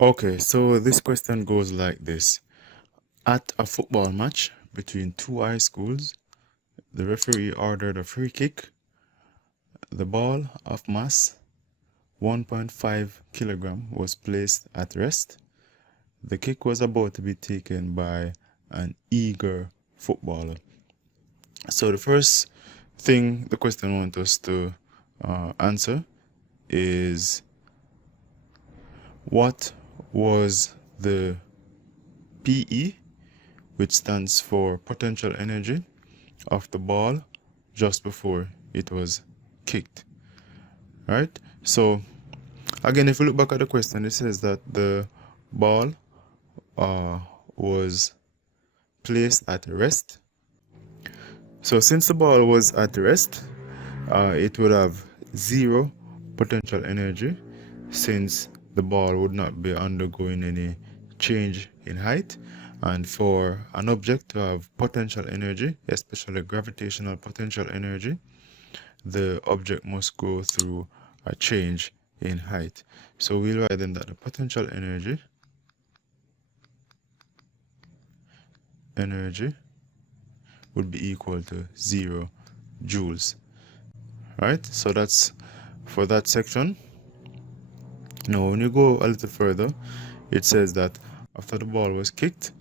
Okay, so this question goes like this. At a football match between two high schools, the referee ordered a free kick. The ball of mass 1.5 kilogram was placed at rest. The kick was about to be taken by an eager footballer. So the first thing the question wants us to answer is, what was the PE, which stands for potential energy, of the ball just before it was kicked? Right? So again, if you look back at the question, it says that the ball was placed at rest. So since the ball was at rest, it would have zero potential energy, since the ball would not be undergoing any change in height. And for an object to have potential energy, especially gravitational potential energy, the object must go through a change in height. So we'll write then that the potential energy would be equal to 0 joules. Right? So that's for that section. Now, when you go a little further, it says that after the ball was kicked,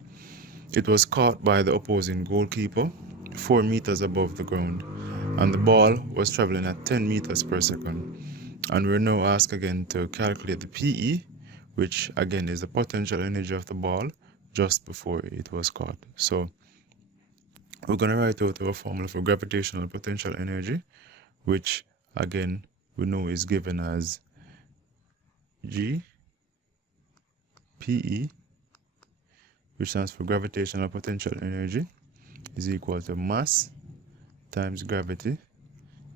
it was caught by the opposing goalkeeper 4 meters above the ground, and the ball was traveling at 10 meters per second. And we're now asked again to calculate the PE, which again is the potential energy of the ball just before it was caught. So we're going to write out our formula for gravitational potential energy, which again we know is given as G PE, which stands for gravitational potential energy, is equal to mass times gravity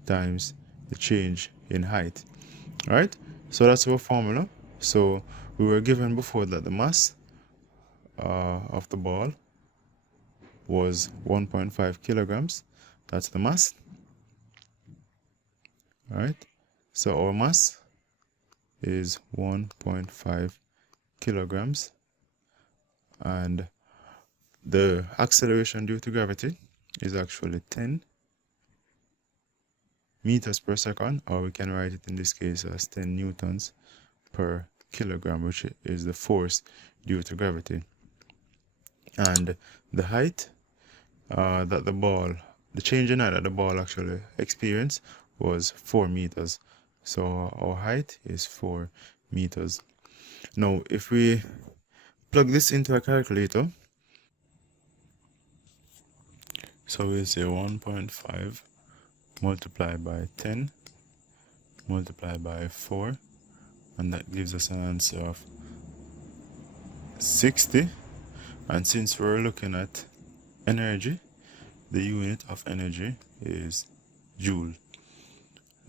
times the change in height. Right? So that's our formula. So we were given before that the mass of the ball was 1.5 kilograms. That's the mass. Right? So our mass is 1.5 kilograms, and the acceleration due to gravity is actually 10 meters per second, or we can write it in this case as 10 newtons per kilogram, which is the force due to gravity. And the height that the change in height that the ball actually experienced was 4 meters. So our height is 4 meters. Now, if we plug this into a calculator, so we'll say 1.5 multiplied by 10 multiplied by 4, and that gives us an answer of 60. And since we're looking at energy, the unit of energy is joule.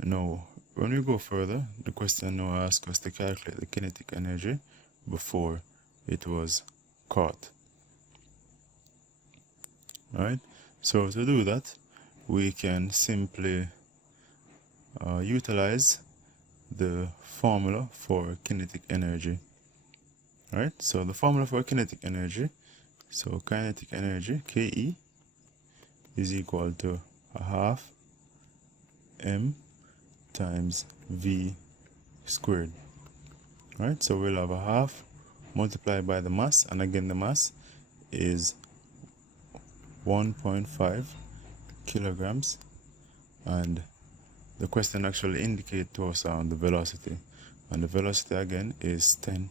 Now, when we go further, the question now asks us to calculate the kinetic energy before it was caught. Alright, so to do that, we can simply utilize the formula for kinetic energy. Alright, so the formula for kinetic energy, so kinetic energy, Ke, is equal to a half m times v squared. Right, so we'll have a half multiplied by the mass, and again the mass is 1.5 kilograms, and the question actually indicates to us the velocity, and the velocity again is 10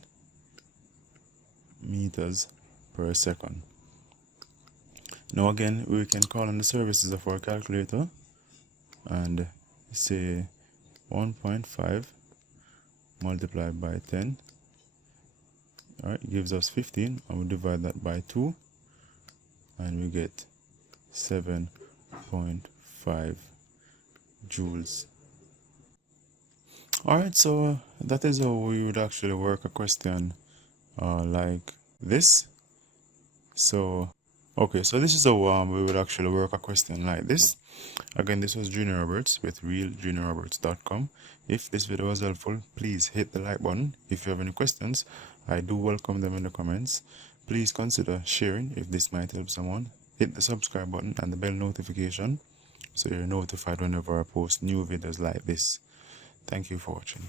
meters per second. Now again, we can call on the services of our calculator and say 1.5 multiplied by 10, alright, gives us 15, and we divide that by 2, and we get 7.5 joules. Alright, so that is how we would actually work a question like this. So okay, so this is how we would actually work a question like this. Again, this was Junior Roberts with realjuniorroberts.com. If this video was helpful, please hit the like button. If you have any questions, I do welcome them in the comments. Please consider sharing if this might help someone. Hit the subscribe button and the bell notification so you're notified whenever I post new videos like this. Thank you for watching.